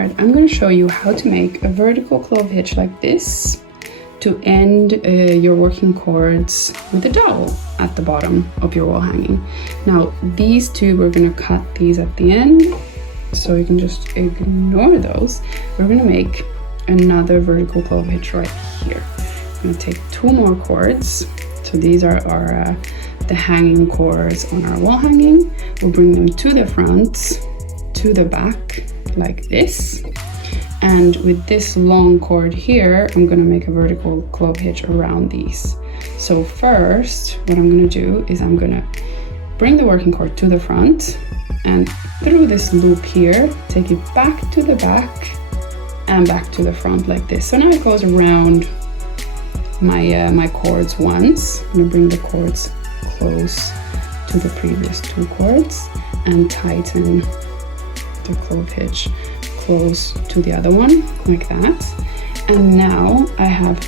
part, I'm going to show you how to make a vertical clove hitch like this to end your working cords with a dowel at the bottom of your wall hanging. Now these two, we're going to cut these at the end, so you can just ignore those. We're going to make another vertical clove hitch right here. I'm going to take two more cords. So these are our the hanging cords on our wall hanging. We'll bring them to the front, to the back, like this. And with this long cord here, I'm gonna make a vertical clove hitch around these. So first, what I'm gonna do is I'm gonna bring the working cord to the front and through this loop here, take it back to the back and back to the front like this. So now it goes around my cords once. I'm gonna bring the cords close to the previous two cords and tighten the clove hitch close to the other one like that. And now I have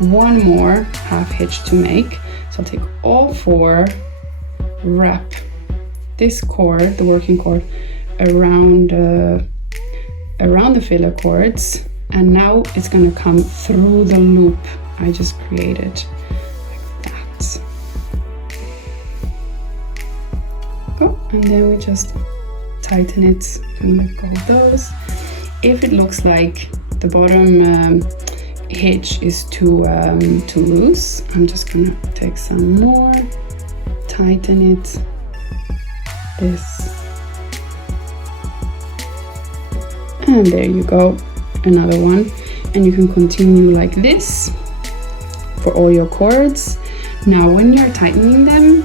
one more half hitch to make. So I'll take all four, wrap this cord, the working cord, around the filler cords, and now it's going to come through the loop I just created like that. Oh, and then we just tighten it and let go of those. If it looks like the bottom hitch is too loose, I'm just gonna take some more, tighten it, this, and there you go, another one. And you can continue like this for all your cords. Now when you're tightening them,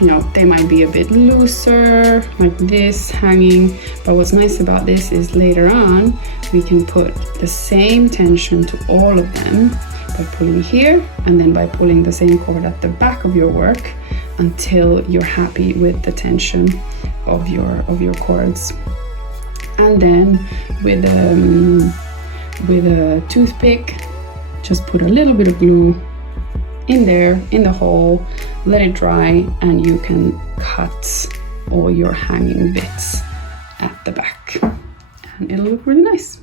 you know, they might be a bit looser like this hanging, but what's nice about this is later on we can put the same tension to all of them by pulling here and then by pulling the same cord at the back of your work until you're happy with the tension of your cords. And then with a toothpick, just put a little bit of glue in there, in the hole, let it dry, and you can cut all your hanging bits at the back. And it'll look really nice.